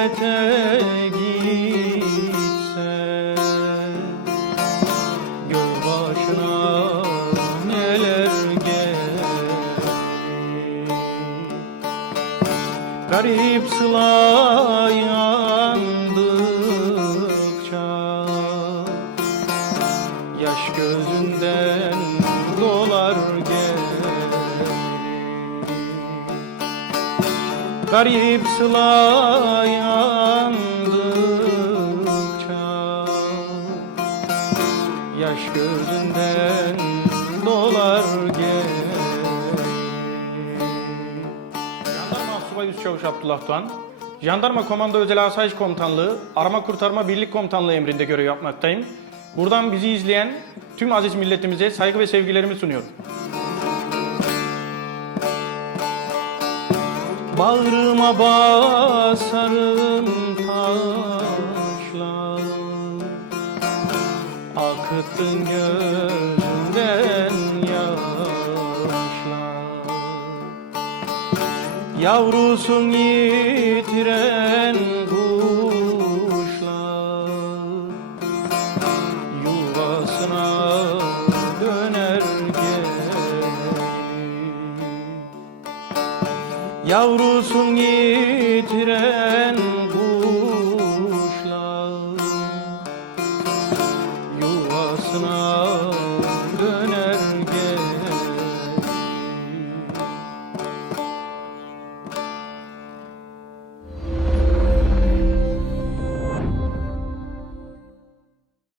gurbete gitsen Gör başına neler geldi Garip sıla yandıkça Yaş gözünden Garip sıla yandıkça Yaş gözünden dolar gel Jandarma Subay Üst Çavuş Abdullah Doğan, Jandarma Komando Özel Asayiş Komutanlığı, Arama Kurtarma Birlik Komutanlığı emrinde görev yapmaktayım. Buradan bizi izleyen tüm aziz milletimize saygı ve sevgilerimi sunuyorum. Bağrıma basarım taşlar. Akıttın gözümden yaşlar. Yavrusun yitiren Yavrusun yitiren kuşlar Yuvasına